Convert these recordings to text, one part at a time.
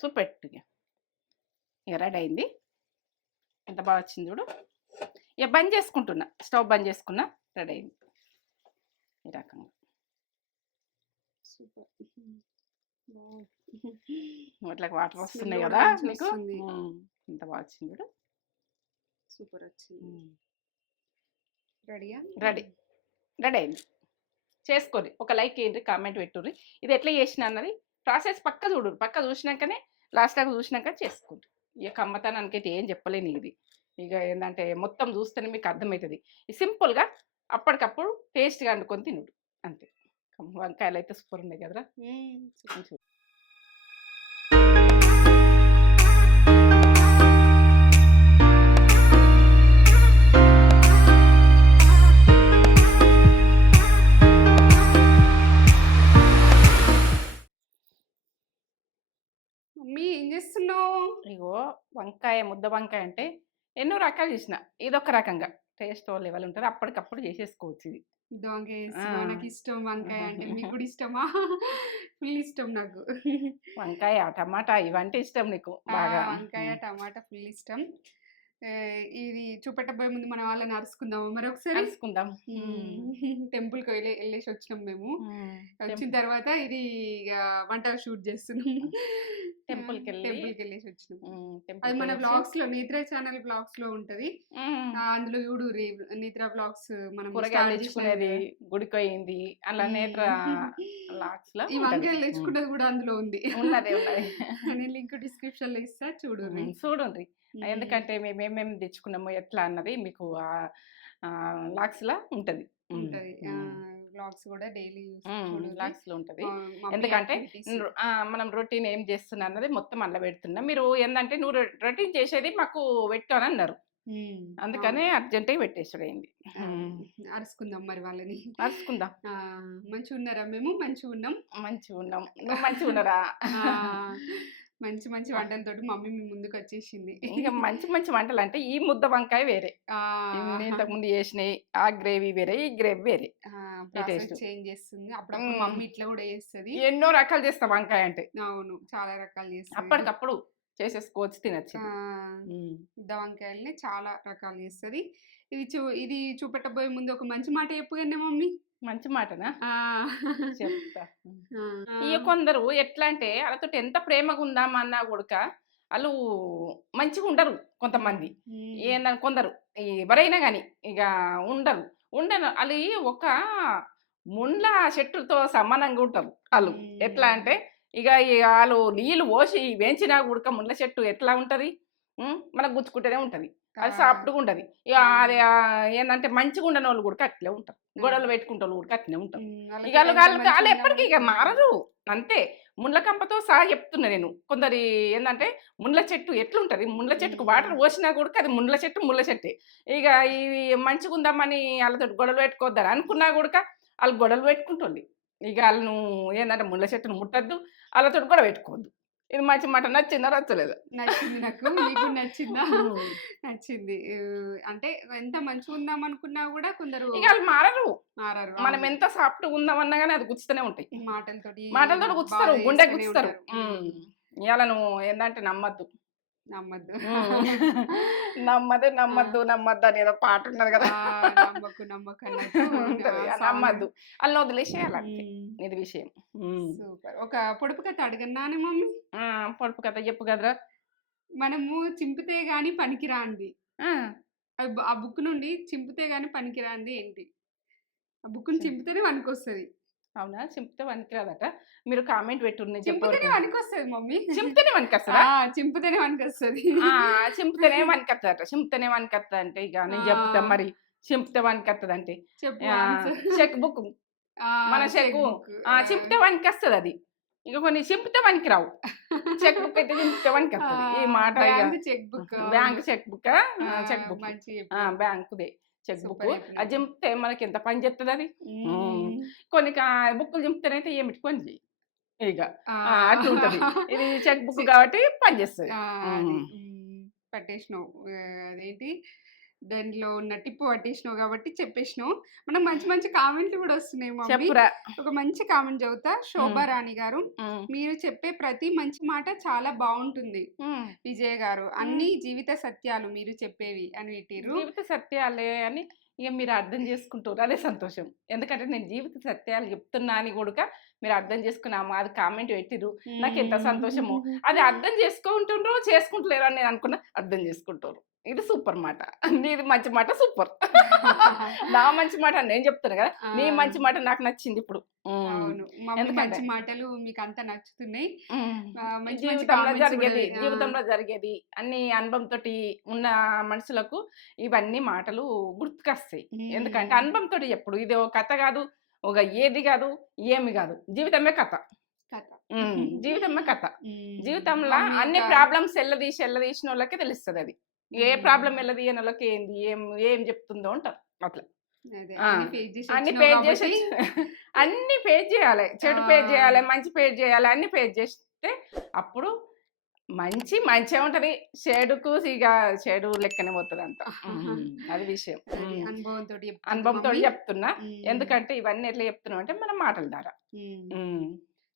చూపెట్టు ఇక రెడీ అయింది. ఎంత బాగా వచ్చింది చూడు. ఇక బంద్ చేసుకుంటున్నా, స్టవ్ బంద్ చేసుకున్నా, రెడీ అయింది ఈ రకంగా. సూపర్. అట్లా వాటర్ వస్తున్నాయి కదా నీకు. ఎంత బాగా వచ్చింది చూడు. సూపర్ వచ్చింది. రెడీయా? రెడీ అయింది. చేసుకోండి, ఒక లైక్ వేయండి, కామెంట్ పెట్టుర్రి. ఇది ఎట్లా చేసిన అన్నది ప్రాసెస్ పక్క చూడుర్రి. పక్క చూసినాకనే లాస్ట్ టైం చూసినాక చేసుకోండి. ఇక కమ్మతనానికైతే ఏం చెప్పలేను. ఇది ఇక ఏంటంటే మొత్తం చూస్తేనే మీకు అర్థమవుతుంది. సింపుల్గా అప్పటికప్పుడు టేస్ట్గా వండుకొని తినుడు అంతే. వంకాయలు అయితే సూపర్ ఉన్నాయి కదరా. మమ్మీ ఏం చేస్తున్నావు? ఇగో వంకాయ, ముద్ద వంకాయ అంటే ఎన్నో రకాలు చేసిన, ఇదొక రకంగా టేస్ట్ లెవెల్ ఉంటుంది. అప్పటికప్పుడు చేసేసుకోవచ్చు. ఇది నాకు ఇష్టం వంకాయ అంటే. మీకు కూడా ఇష్టమా? ఫుల్ ఇష్టం నాకు. వంకాయ టమాటా ఇవంటే ఇష్టం నీకు బాగా. వంకాయ టమాటా ఫుల్ ఇష్టం. ఇది చూపెట్టబోయే ముందు మనం వాళ్ళని అరుచుకుందాము మరొకసారి. అరుచుకుందాం. టెంపుల్కి వెళ్ళేసి వచ్చినాం మేము. వచ్చిన తర్వాత ఇది ఇక వంట షూట్ చేస్తున్నాం. టెంపుల్కి వెళ్ళేసి వచ్చినాం. అది మన బ్లాగ్స్ లో, నేత్ర ఛానల్ బ్లాగ్స్ లో ఉంటది. అందులో చూడు నేత్ర బ్లాగ్స్. మనం కూరగాయలు తెచ్చుకునేది, గుడికి అయింది అలా నేత్ర బ్లాగ్స్ లో. ఈ వంకాయలు తెచ్చుకునేది కూడా అందులో ఉంది. నేను లింక్ డిస్క్రిప్షన్ లో ఇస్తా, చూడండి. ఎందుకంటే మేము ఏమేమి తెచ్చుకున్నాము ఎట్లా అన్నది మీకు బ్లాగ్స్ లో ఉంటది. బ్లాగ్స్ కూడా డైలీ బ్లాగ్స్ లో ఉంటది. ఎందుకంటే మనం రొటీన్ ఏం చేస్తున్నా అన్నది మొత్తం అందులో పెడుతున్నా. మీరు ఏంటంటే నువ్వు రొటీన్ చేసేది మాకు పెట్టాను అన్నారు, అందుకనే అర్జెంట్గా పెట్టేసాడైంది. అరుచుకుందాం మరి వాళ్ళని. అరుచుకుందాం. మంచిగా ఉన్నారా? మేము మంచిగా ఉన్నాం. నువ్వు మంచిగా ఉన్నారా? మంచి మంచి వంటలతో మమ్మీ మీ ముందుకు వచ్చేసింది. ఇంకా మంచి వంటలు అంటే ఈ ముద్ద వంకాయ వేరే, ఇంతకు ముందు చేసినాయి. ఆ గ్రేవీ వేరే, ఈ గ్రేవీ వేరే. చేంజ్ చేస్తుంది. అప్పుడప్పుడు మమ్మీ ఇట్లా కూడా చేస్తుంది. ఎన్నో రకాలు చేస్తాం వంకాయ అంటే. అవును, చాలా రకాలు చేస్తాం. అప్పటికప్పుడు చేసేసుకోవచ్చు, తినచ్చు. ముద్ద వంకాయల్ని చాలా రకాలు చేస్తుంది. ఇది చూపెట్టబోయే ముందు ఒక మంచి మాట చెప్పగానే మమ్మీ. మంచి మాటనా చెప్తా. ఇక కొందరు ఎట్లా అంటే వాళ్ళతో ఎంత ప్రేమగా ఉందామన్నా కూడా వాళ్ళు మంచిగా ఉండరు. కొంతమంది ఏందని కొందరు ఎవరైనా కానీ ఇక ఉండరు. వాళ్ళు ఒక ముండ్ల చెట్టుతో సమానంగా ఉంటారు వాళ్ళు. ఎట్లా అంటే ఇక వాళ్ళు నీళ్ళు పోసి వేయించినా కూడా ముండ్ల చెట్టు ఎట్లా ఉంటుంది, మనకు గుచ్చుకుంటూనే ఉంటుంది. అది సాఫ్ట్గా ఉంటుంది. ఇక అది ఏంటంటే మంచిగా ఉండని వాళ్ళు కూడా అట్లే ఉంటారు. గొడవలు పెట్టుకుంటే వాళ్ళు కూడా అట్లే ఉంటారు. ఇక వాళ్ళు ఎప్పటికీ ఇక మారరు అంతే. ముండ్ల కంపతో సహా చెప్తున్నా నేను. కొందరి ఏంటంటే ముండ్ల చెట్టు ఎట్లుంటుంది, ముండ్ల చెట్టుకు వాటర్ పోసినా కూడా అది ముండ్ల చెట్టే. ఇక ఇవి మంచిగా ఉందామని వాళ్ళతో గొడవలు పెట్టుకోవద్దని అనుకున్నా కూడా వాళ్ళు గొడవలు పెట్టుకుంటుంది. ఇక వాళ్ళను ఏంటంటే ముండ్ల చెట్టును ముట్టద్దు, వాళ్ళతో కూడా పెట్టుకోవద్దు. ఇది మంచి మాట. నచ్చిందా? నచ్చలేదు? నచ్చింది నాకు. మీకు నచ్చిందా? నచ్చింది. అంటే ఎంత మంచిగా ఉందాం అనుకున్నా కూడా కొందరు ఇక వాళ్ళు మారరు. మనం ఎంత సాఫ్ట్గా ఉందామన్నా కానీ అది గుచ్చుతూనే ఉంటాయి. మాటలతో గుచ్చుతారు, గుండె గుచ్చుతారు. ఇవాళ నువ్వు ఏంటంటే నమ్మద్దు అని ఏదో పాట ఉన్నది కదా. నమ్మద్దు, వాళ్ళని వదిలేసేయాలంటే ఇది విషయం. సూపర్. ఒక పొడుపు కథ అడగన్నానే మమ్మీ. పొడుపు కథ చెప్పు కదరా. మనము చింపితే గాని పనికిరాంది, ఆ బుక్ నుండి చింపితే గాని పనికిరాంది ఏంటి? ఆ బుక్ని చింపితేనే పనికొస్తుంది. అవునా? చింపితే వనికిరాదట. మీరు కామెంట్ పెట్టుర్రు. చింపితేనే వనికొస్తుంది మమ్మీ. చింపితేనే వనికొస్తుందా? చింపితేనే వనికొస్తుంది. చింపితేనే వనికొస్తుందట. చింపితేనే వనికొస్తుంది అంటే ఇక నేను చెప్తా మరి. చింపితే వనికొస్తుంది అంటే చెక్ బుక్, మన చెక్ చింపితే వనికొస్తుంది. అది ఇక కొన్ని చింపితే వనికిరావు. చెక్ బుక్ అయితే చింపితే వనికొస్తుంది. ఈ మాట బ్యాంక్ చెక్ బుక్, బ్యాంకుదే చెక్ బుక్. అది చింపితే మనకి ఎంత పని చేస్తుంది అది. కొన్ని బుక్కులు చింపుతానైతే ఏమిటి పని చేయి. ఇక అట్లా ఉంటుంది. ఇది చెక్ బుక్ కాబట్టి పని చేస్తుంది. పెట్టేసినావు. అదేంటి దానిలో ఉన్న టిప్ పట్టేసినావు కాబట్టి చెప్పేసినావు. మనకు మంచి మంచి కామెంట్లు కూడా వస్తున్నాయి మమ్మీ. చెప్పురా. ఒక మంచి కామెంట్ చదువుతా. శోభా రాణి గారు, ఉమ్, మీరు చెప్పే ప్రతి మంచి మాట చాలా బాగుంటుంది ఉమ్. విజయ్ గారు. అన్ని జీవిత సత్యాలు మీరు చెప్పేవి అని పెట్టిర్రు. జీవిత సత్యాలే అని ఇక మీరు అర్థం చేసుకుంటారు, అదే సంతోషం. ఎందుకంటే నేను జీవిత సత్యాలు చెప్తున్నా అని కూడా మీరు అర్థం చేసుకున్నాము, అది కామెంట్ పెట్టిరు, నాకు ఎంత సంతోషమో. అది అర్థం చేసుకుంటుండ్రో చేసుకుంటలేరు అని నేను అనుకున్నా, అర్థం చేసుకుంటారు. ఇది సూపర్ మాట, నీది మంచి మాట సూపర్. నా మంచి మాట నేను చెప్తాను కదా, నీ మంచి మాట నాకు నచ్చింది ఇప్పుడు. అవును, మమ్మీ మంచి మాటలు మీకు అంతా నచ్చుతున్నాయి. మంచి మంచి జీవితంలో comments కూడా జరిగేది ఆ. జీవితంలో జరిగేది అన్ని అనుభవంతో ఉన్న మనుషులకు ఇవన్నీ మాటలు గుర్తుకొస్తాయి. ఎందుకంటే అనుభవంతో ఎప్పుడు ఇది ఒక కథ కాదు, ఒక ఏది కాదు, ఏమి కాదు, జీవితమే కథ. కథ. జీవితమే కథ. ఉమ్. జీవితంలో మమ్మీ అన్ని ఇంకా ప్రాబ్లమ్స్ ఎల్లదీసిన వాళ్ళకే తెలుస్తుంది అది. ఏ ప్రాబ్లం ఎల్లదీయని వాళ్ళకి ఏంది ఏం ఏం చెప్తుందో అంటారు అట్లా. అదే ఆ, అన్ని ఫేస్ చేసి అన్ని వచ్చినావు పేజ్ చేసి కాబట్టి అన్ని పేజ్ చేయాలి, చెడు ఆ, పేజ్ చేయాలి, మంచి పేజ్ చేయాలి, అన్ని పేజ్ చేస్తే అప్పుడు మంచిగా ఉంటది. చెడుకు ఇక చెడు లెక్కనే పోతుంది అంత. అది విషయం. అది అనుభవంతో చెప్తున్నా అనుభవంతో మమ్మీ. చెప్తున్నా. ఎందుకంటే ఇవన్నీ ఎట్లా చెప్తున్నాం అంటే మన మాటల ద్వారా.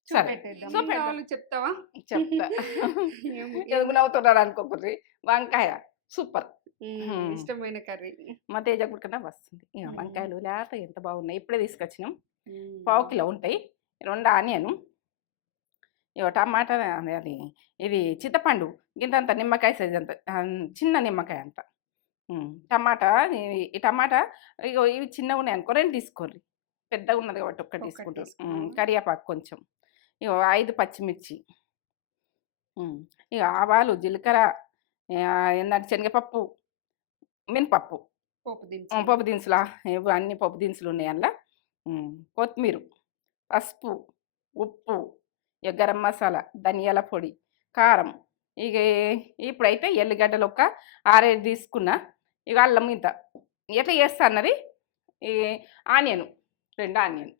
సరే చూపెట్టేద్దాం. చూపెట్టు. ఇంకా వాళ్ళు చెప్తావా? చెప్తా. ఎందుకు నవ్వుతున్నారు అనుకోకూడదు. వంకాయ సూపర్. ఇష్టమైన కర్రీ. మా తేజ కూడా వస్తుంది. ఇక వంకాయలు లేత ఎంత బాగున్నాయి, ఇప్పుడే తీసుకొచ్చినాం. పావు కిలో ఉంటాయి. 2 ఆనియన్, ఇక టమాటా, అది ఇది చింతపండు ఇంతంత, నిమ్మకాయ సైజ్ అంత, చిన్న నిమ్మకాయ అంత. టమాటా, ఈ టమాటా ఇగో ఇవి చిన్నగా ఉన్నాయి అనుకో 2 తీసుకోర్రి, పెద్దగా ఉన్నది కాబట్టి ఒక్కటి ఒక్కటి తీసుకుంటాం. తీసుకున్నావా? కరివేపాకు కొంచెం, ఇక 5 పచ్చిమిర్చి, ఇక ఆవాలు, జీలకర్ర, ఏంటంటే శనగపప్పు, మినపప్పు, పోపు దినుసులు. పప్పు దినుసులా, ఇవి అన్ని పప్పు దినుసులు ఉన్నాయి అందులో. కొత్తిమీర, పసుపు, ఉప్పు, ఇక గరం మసాలా, ధనియాల పొడి, కారం. ఇక ఇప్పుడైతే ఎల్లిగడ్డలు ఒక 6-7 తీసుకున్నా. ఇక అల్లం ఇంత. ఎట్లా చేస్తా అన్నది ఈ ఆనియన్, 2 ఆనియన్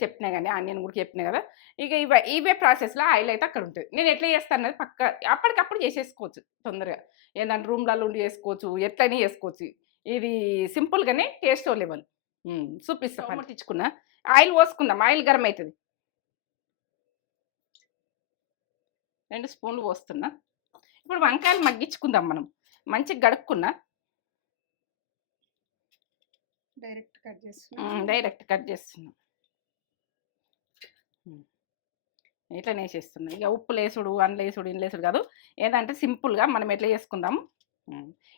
చెప్పినా కానీ ఆనియన్ కూడా చెప్పినా కదా. ఇక ఇవే ప్రాసెస్లో ఆయిల్ అయితే అక్కడ ఉంటుంది. నేను ఎట్లా చేస్తాను అన్నది పక్క అప్పటికప్పుడు చేసేసుకోవచ్చు తొందరగా. ఏంటంటే రూమ్లలో ఉండి చేసుకోవచ్చు, ఎట్లయినా చేసుకోవచ్చు. ఇది సింపుల్గానే టేస్ట్ లెవెల్ చూపిస్తా. పట్టించుకున్నా, ఆయిల్ పోసుకుందాం. ఆయిల్ గరం అవుతుంది. 2 స్పూన్లు పోస్తున్నా. ఇప్పుడు వంకాయలు మగ్గించుకుందాం మనం. మంచిగా గడుక్కున్నా, డైరెక్ట్ కట్ చేస్తున్నా. డైరెక్ట్ కట్ చేస్తున్నా. ఇట్లా వేసేస్తున్నా. ఇక ఉప్పు లేసుడు, అందులేసుడు, ఇండ్లేసుడు కాదు. ఏంటంటే సింపుల్గా మనం ఎట్లా చేసుకుందాము,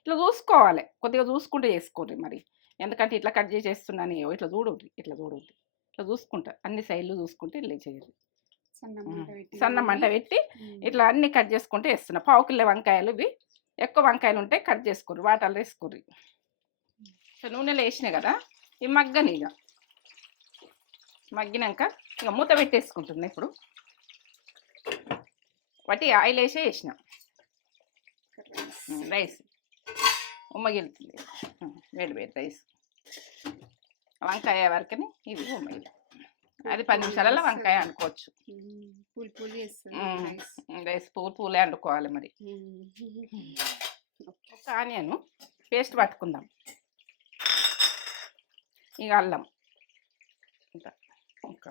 ఇట్లా చూసుకోవాలి. కొద్దిగా చూసుకుంటూ చేసుకోండి మరి. ఎందుకంటే ఇట్లా కట్ చేసేస్తున్నాను, ఇట్లా చూడండి, ఇట్లా చూడండి, ఇట్లా చూసుకుంటా, అన్ని సైడ్లు చూసుకుంటే ఇట్లా చేయాలి. సన్న మంట పెట్టి ఇట్లా అన్ని కట్ చేసుకుంటూ వేస్తున్నా. పావు కిలో వంకాయలు ఇవి. ఎక్కువ వంకాయలు ఉంటే కట్ చేసుకోరు, వాటర్లో వేసుకోరు. నూనెలో వేసినాయి కదా, ఇవి మగ్గని. ఇక మగ్గినాక ఇక మూత పెట్టేసుకుంటున్నా. ఇప్పుడు వాటి ఆయిల్ వేసిన రైస్ ఉమ్మగిలుతుంది. వేడి వేడి రైస్ వంకాయ వరకని ఇది ఉమ్మగిలి. అది 10 నిమిషాలలో వంకాయ అనుకోవచ్చు. రైస్ పూలే వండుకోవాలి మరి. ఒక ఆనియన్ పేస్ట్ పట్టుకుందాం. ఇక అల్లం, ఒక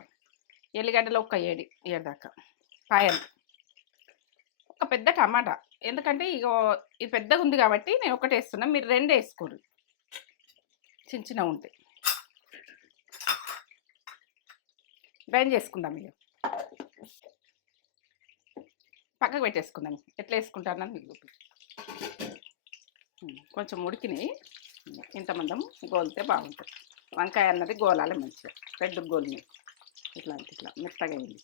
ఎల్లిగడ్డలు ఒక 7 దాకా, పాయలు, ఒక పెద్ద టమాటా. ఎందుకంటే ఇక ఇది పెద్దగా ఉంది కాబట్టి నేను ఒకటి వేస్తున్నా, మీరు 2 వేసుకోరు, చిన్న చిన్న ఉంటాయి. గ్రైండ్ చేసుకుందాం. ఇక పక్కకు పెట్టేసుకుందాం. ఎట్లా వేసుకుంటారని మీకు కొంచెం ఉడికినాయి. ఇంతమందం గోలితే బాగుంటుంది. వంకాయ అన్నది గోలాలి మంచిగా, రెడ్ గోలిని ఇట్లా మెత్తగా అయింది.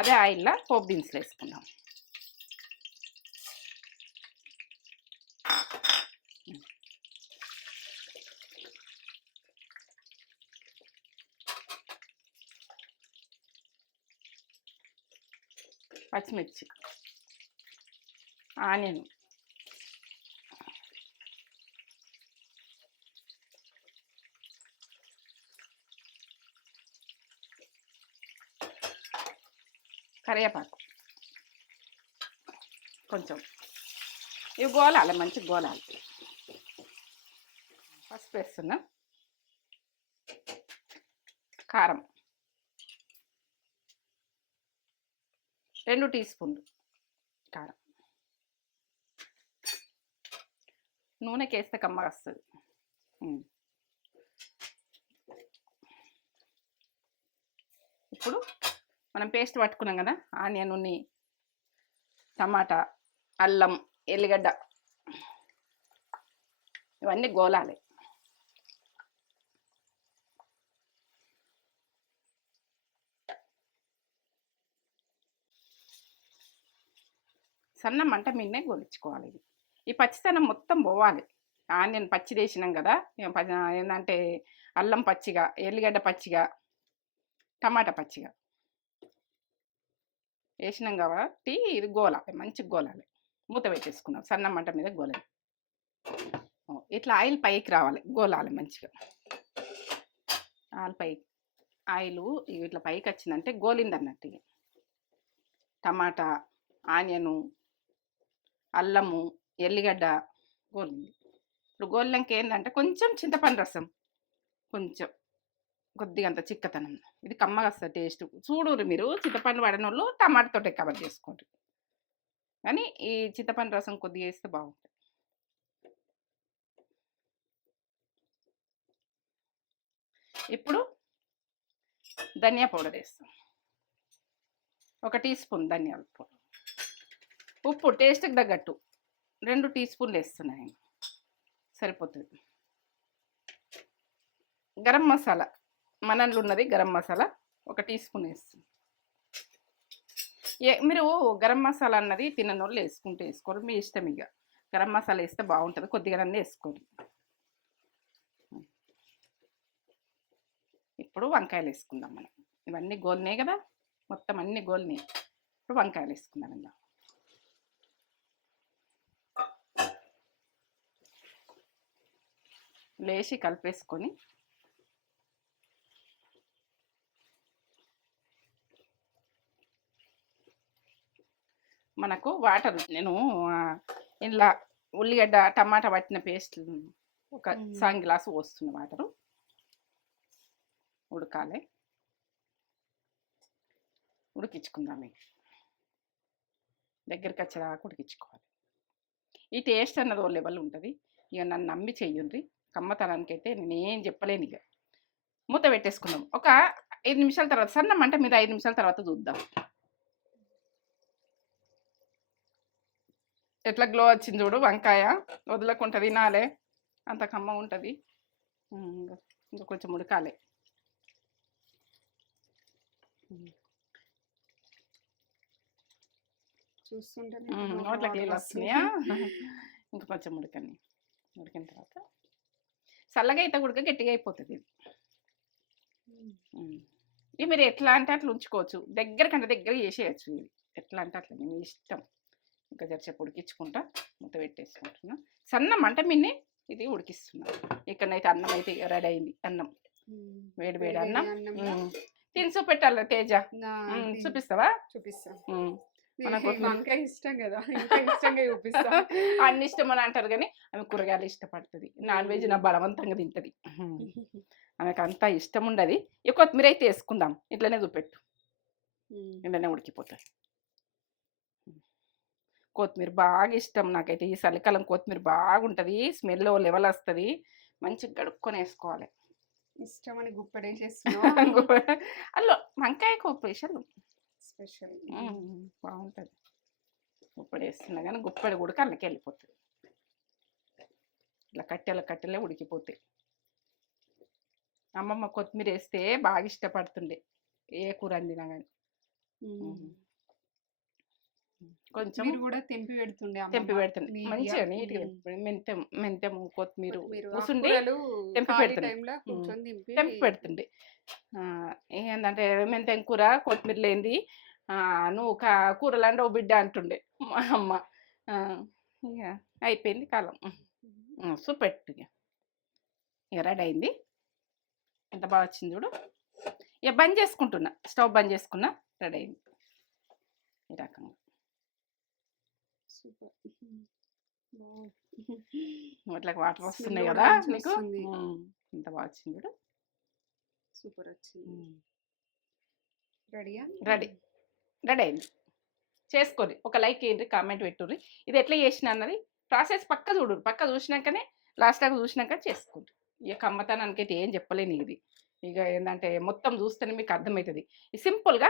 అదే ఆయిల్లో పోపు దినుసులు వేసుకుందాం. పచ్చిమిర్చి, ఆనియన్, కరివేపాకు కొంచెం. ఇవి గోలాలి, మంచిగా గోలాలి. పసుపు వేస్తున్నా, కారం 2 టీ స్పూన్లు కారం. నూనెకి వేస్తే కమ్మగా వస్తుంది. ఇప్పుడు మనం పేస్ట్ పట్టుకున్నాం కదా, ఆనియన్, ఉన్ని, టమాటా, అల్లం, ఎల్లిగడ్డ ఇవన్నీ గోలాలి. సన్న మంట మీదనే గోలించుకోవాలి. ఇది ఈ పచ్చితనం మొత్తం పోవాలి. ఆనియన్ పచ్చి వేసినాం కదా, ఏంటంటే అల్లం పచ్చిగా, ఎల్లిగడ్డ పచ్చిగా, టమాటా పచ్చిగా వేసినాం కాబట్టి ఇది గోలాలి, మంచిగా గోలాలి. మూత పెట్టేసుకున్నాం, సన్న మంట మీద గోలాలి. ఇట్లా ఆయిల్ పైకి రావాలి, గోలాలి మంచిగా. ఆయిల్ ఇట్లా పైకి వచ్చిందంటే గోలింది అన్నట్టు. టమాటా, ఆనియను, అల్లము, ఎల్లిగడ్డ గోలింది. ఇప్పుడు గోలినాక ఏంటంటే కొంచెం చింతపండు రసం, కొంచెం కొద్దిగా అంత చిక్కతనం. ఇది కమ్మగా వస్తుంది టేస్ట్. చూడురు మీరు, చింతపండు పడిన వాళ్ళు టమాటాతోటే కవర్ చేసుకోండి, కానీ ఈ చింతపండు రసం కొద్దిగా వేస్తే బాగుంటుంది. ఇప్పుడు ధనియా పౌడర్ వేస్తాం, 1 టీ స్పూన్ ధనియాల పౌడర్. ఉప్పు టేస్ట్కి తగ్గట్టు 2 టీ స్పూన్లు వేస్తున్నాను, సరిపోతుంది. గరం మసాలా, మనలో ఉన్నది గరం మసాలా 1 టీ స్పూన్ వేస్తుంది. మీరు గరం మసాలా అన్నది తినని వాళ్ళు వేసుకోరు, మీ ఇష్టం. ఇక గరం మసాలా వేస్తే బాగుంటుంది, కొద్దిగా నన్ను వేసుకోండి. ఇప్పుడు వంకాయలు వేసుకుందాం మనం. ఇవన్నీ గోలినాయి కదా, మొత్తం అన్ని గోలినాయి. ఇప్పుడు వంకాయలు వేసుకుందాం. ఇందా లేచి కలిపేసుకొని మనకు వాటర్, నేను ఇలా ఉల్లిగడ్డ టమాటా పట్టిన పేస్ట్ 1 సగం గ్లాసు పోస్తున్న వాటరు. ఉడకాలి, ఉడికించుకుందాం. దగ్గరికి వచ్చేదాకా ఉడికించుకోవాలి. ఈ టేస్ట్ అన్నది ఓ లెవెల్ ఉంటుంది. ఇక నన్ను నమ్మి చెయ్యండి, కమ్మతనానికి అయితే నేనేం చెప్పలేను. ఇక మూత పెట్టేసుకుందాం. ఒక 5 నిమిషాల తర్వాత, సన్న మంట మీద 5 నిమిషాల తర్వాత చూద్దాం ఎట్లా గ్లో వచ్చింది. చూడు, వంకాయ వదలకుండా తినాలే, అంత కమ్మ ఉంటుంది. ఇంకా కొంచెం ఉడకాలి. చూస్తుంటే నోట్లకి నీళ్ళు వస్తున్నాయా? ఇంకా కొంచెం ఉడికిన తర్వాత చల్లగా అయితే ఉడక గట్టిగా అయిపోతుంది. ఇది మీరు ఎట్లా అంటే అట్లా ఉంచుకోవచ్చు, దగ్గరకంటే దగ్గర చేసేయచ్చు. ఇది ఎట్లా అంటే అట్లా మీ ఇష్టం. ఇంకా జరసేపు ఉడికించుకుంటా, మూత పెట్టేసుకుంటున్నా. సన్న మంట మిన్ని ఇది ఉడికిస్తున్నా. ఇక్కడనైతే అన్నం అయితే రెడీ అయింది. అన్నం, వేడి వేడి అన్నం. తిని చూపెట్టాలి తేజ, చూపిస్తావా? చూపిస్తా. మనకు వంకాయ ఇష్టం కదా, ఇంకా ఇష్టంగా చూపిస్తా. అన్ని ఇష్టం అని అంటారు, కానీ ఆమె కూరగాయలు ఇష్టపడుతుంది. నాన్ వెజ్ నా బలవంతంగా తింటుంది. ఆమెకు అంతా ఇష్టం ఉండదు. ఇక కొత్తిమీర అయితే వేసుకుందాం. ఇట్లనే చూపెట్టు, ఇట్లనే ఉడికిపోతుంది. కొత్తిమీర బాగా ఇష్టం నాకైతే. ఈ చలికాలం కొత్తిమీర బాగుంటుంది, స్మెల్ లెవెల్ వస్తుంది. మంచిగా గడుక్కొని వేసుకోవాలి. ఇష్టం అని గుప్పడేసేస్తున్నావు. అల్లో వంకాయకు స్పెషల్ బాగుంటుంది. గుప్పడి వేస్తున్నా కానీ గుప్పడి కూడా కళ్ళకి వెళ్ళిపోతుంది. ఇట్లా కట్టెలే ఉడికిపోతాయి. అమ్మమ్మ కొత్తిమీర వేస్తే బాగా ఇష్టపడుతుండే, ఏ కూర అందినా కానీ. కొంచెం కూడా తెంపి పెడుతుండే మంచిగా నీట్గా. మెంతెము కొత్తిమీర కూసుండి తెంపి పెడుతుండే. ఏంటంటే మెంతెం కూర కొత్తిమీర లేనిది నువ్వు కూరలంటే ఓ బిడ్డ అంటుండే మా అమ్మ. ఇక అయిపోయింది కాలం. చూపెట్టు ఇక రెడీ అయింది. ఎంత బాగా వచ్చింది చూడు. ఇక బంద్ చేసుకుంటున్నా, స్టవ్ బంద్ చేసుకున్నా, రెడీ అయింది ఈ రకంగా. సూపర్. వాటికి వాటర్ వస్తున్నాయి కదా నీకు. ఎంత బాగా వచ్చింది చూడు. సూపర్ వచ్చింది. రెడీయా? రెడీ అయింది. చేసుకోండి, ఒక లైక్ వేయండి, కామెంట్ పెట్టుర్రి. ఇది ఎట్లా చేసిన అన్నది ప్రాసెస్ పక్క చూడు, పక్క చూసినాకనే లాస్ట్ టైం చూసినాక చేసుకోండి. ఇక కమ్మతనానికి అయితే ఏం చెప్పలేను. ఇది ఇక ఏంటంటే మొత్తం చూస్తేనే మీకు అర్థమవుతుంది. సింపుల్గా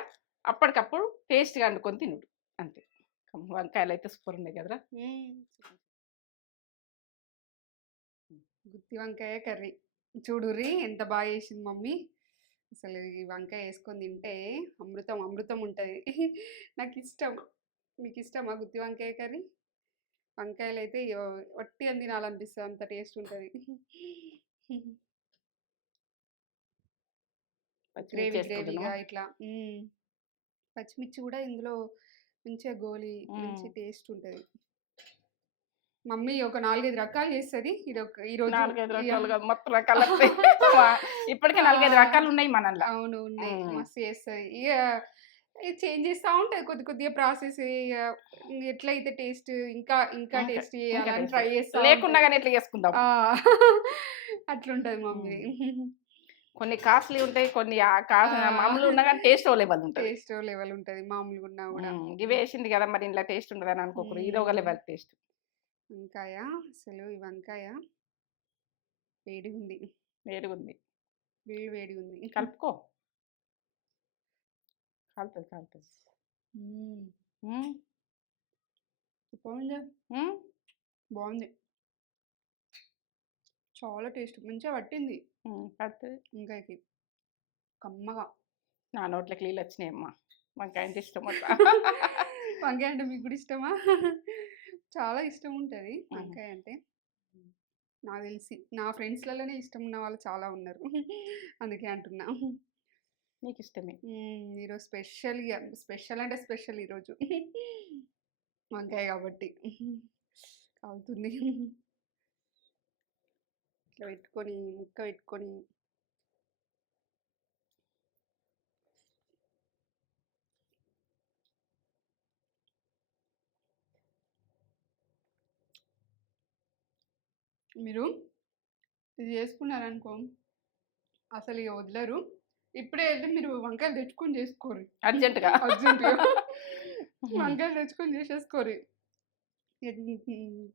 అప్పటికప్పుడు టేస్ట్గా వండుకొని తినుడు అంతే. వంకాయలు అయితే సూపర్ ఉన్నాయి కదరా. గుత్తి వంకాయ కర్రీ చూడుర్రి ఎంత బాగా చేసింది మమ్మీ. అసలు ఈ వంకాయ వేసుకొని తింటే అమృతం అమృతం ఉంటుంది. నాకు ఇష్టం. మీకు ఇష్టమా గుత్తి వంకాయ కర్రీ? వంకాయలు అయితే వట్టి అని తినాలనిపిస్తుంది, అంత టేస్ట్ ఉంటుంది. గ్రేవీగా ఇట్లా. పచ్చిమిర్చి కూడా ఇందులో మంచిగా గోలి మంచి టేస్ట్ ఉంటుంది. మమ్మీ ఒక 4-5 రకాలు చేస్తుంది. ఈరోజు 4-5 రకాలుగా మొత్తం రకాలు ఇప్పటికే 4-5 రకాలు ఉన్నాయి మనలో. అవును, ఉన్నాయి. మస్తు చేస్తుంది. ఇక చేంజ్ చేస్తూ ఉంటుంది కొద్ది కొద్దిగా ప్రాసెస్. ఎట్లయితే టేస్ట్ ఇంకా ఇంకా టేస్ట్ చేయాలని ట్రై చేస్తా. లేకుండా కానీ ఎట్లా చేసుకుందాం అట్లుంటది మమ్మీ. కొన్ని కాస్ట్లీ ఉంటాయి, కొన్ని మామూలు ఉన్నా కానీ టేస్ట్ లెవెల్ ఉంటుంది. టేస్ట్ లెవెల్ ఉంటుంది మామూలుగా ఉన్నా కూడా. ఇవి వేసింది కదా మరి ఇంట్లో టేస్ట్ ఉంటుంది అని అనుకోకూడదు. ఇది ఒక లెవెల్ టేస్ట్. వంకాయ అసలు ఈ వంకాయ వేడిగా ఉంది. వేడి ఉంది. కలుపుకో. కాలుతుంది. బాగుంది. చాలా టేస్ట్, మంచిగా పట్టింది వంకాయకి, కమ్మగా. నా నోట్లకి నీళ్ళు వచ్చినాయి అమ్మా. వంకాయ అంటే ఇష్టం. వంకాయ అంటే మీకు కూడా ఇష్టమా? చాలా ఇష్టం ఉంటుంది వంకాయ అంటే. నాకు తెలిసి నా ఫ్రెండ్స్లలోనే ఇష్టం ఉన్న వాళ్ళు చాలా ఉన్నారు. అందుకే అంటున్నా. నీకు ఇష్టమే. ఈరోజు స్పెషల్ అంటే స్పెషల్ ఈరోజు వంకాయ కాబట్టి అవుతుంది. ఇట్లా పెట్టుకొని ముక్క పెట్టుకొని మీరు ఇది చేసుకున్నారనుకో అసలు ఇక వదలరు. ఇప్పుడే వెళ్ళి మీరు వంకాయలు తెచ్చుకొని చేసుకోరు అర్జెంటుగా. వంకాయలు తెచ్చుకొని చేసేసుకోరు.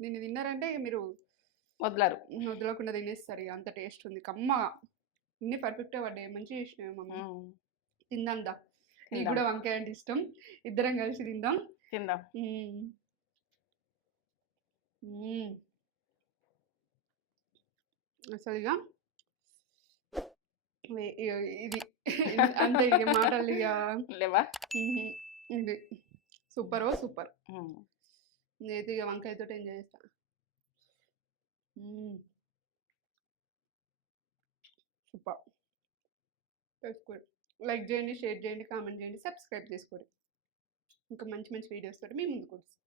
నిన్ను తిన్నారంటే మీరు వదలకుండా తినేస్తారు. ఇక అంత టేస్ట్ ఉంది, కమ్మగా. అన్ని పర్ఫెక్ట్గా పడ్డాయి, మంచిగా చేసినాయి మమ్మీ. తిందాం దా. నీకు కూడా వంకాయ అంటే ఇష్టం, ఇద్దరం కలిసి తిందాం. అసలు ఇక ఇది అంతే, ఇక మాటలు ఇక లేవా. ఇది సూపర్. నేనైతే ఇక వంకాయతో ఎంజాయ్ చేస్తా. సూపర్. చేసుకోండి, లైక్ చేయండి, షేర్ చేయండి, కామెంట్ చేయండి, సబ్స్క్రైబ్ చేసుకోండి. ఇంకా మంచి మంచి వీడియోస్ తోటి మీ ముందుకు వస్తాను.